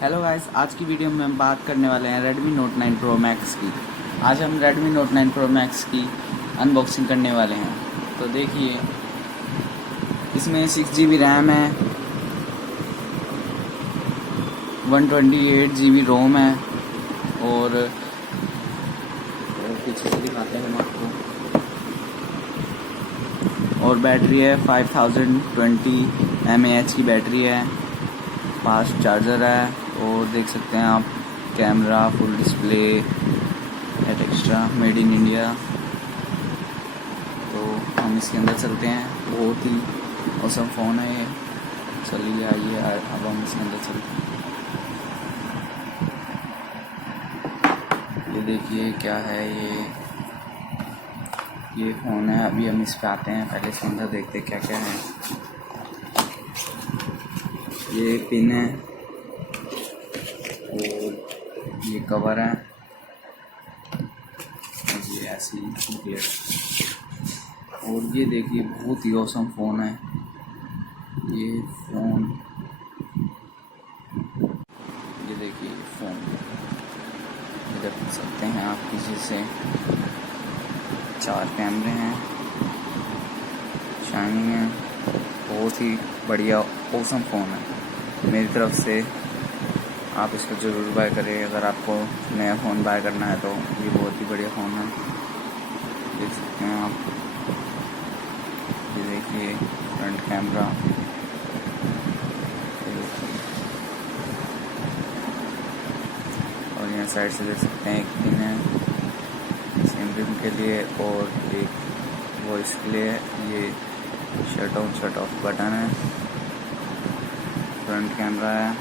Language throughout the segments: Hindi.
हेलो गाइस, आज की वीडियो में हम बात करने वाले हैं Redmi Note 9 Pro Max की। आज हम Redmi Note 9 Pro Max की अनबॉक्सिंग करने वाले हैं। तो देखिए, इसमें 6GB रैम है, 128GB रोम है और पीछे से दिखाते हैं हम आपको। और बैटरी है 5020 mAh की बैटरी है, फास्ट चार्जर है और देख सकते हैं आप camera full display at extra made in India. तो हम इसके अंदर चलते हैं, बहुत ही औसम फ़ोन है ये। चलिए आइए अब हम इसके अंदर चलते हैं। ये देखिए क्या है ये फ़ोन है। अभी हम इस पे आते हैं, पहले इसके अंदर देखते हैं क्या क्या है। ये पिन है और ये कवर है और ये ऐसी प्लेट। और ये देखिए बहुत ही औसम फ़ोन है ये फ़ोन। ये देखिए फ़ोन इधर देख सकते हैं आप किसी से। 4 कैमरे हैं, शाइनिंग है, बहुत ही बढ़िया औसम फ़ोन है। मेरी तरफ से आप इसको ज़रूर बाय करें। अगर आपको नया फ़ोन बाय करना है तो ये बहुत ही बढ़िया फ़ोन है। देख सकते हैं आप, ये देखिए फ्रंट कैमरा, और यहाँ साइड से देख सकते हैं एक पिन है सिम रिम के लिए और एक वॉइस के लिए। ये shut on shut off button है, फ्रंट कैमरा है,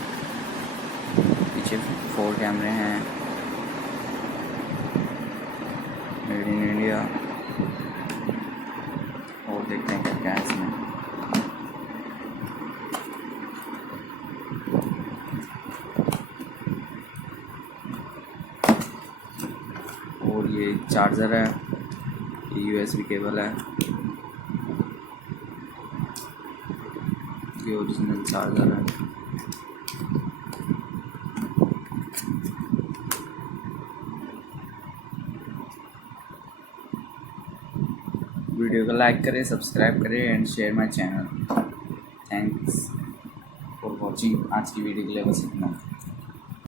पीछे 4 कैमरे हैं, मेड इन इंडिया। और देखते हैं क्या क्या है इसमें। और ये चार्जर है, ये USB केबल है, ये ओरिजिनल चार्जर है। वीडियो को लाइक करें, सब्सक्राइब करें and share my channel. Thanks for watching. आज की वीडियो के लिए बस इतना।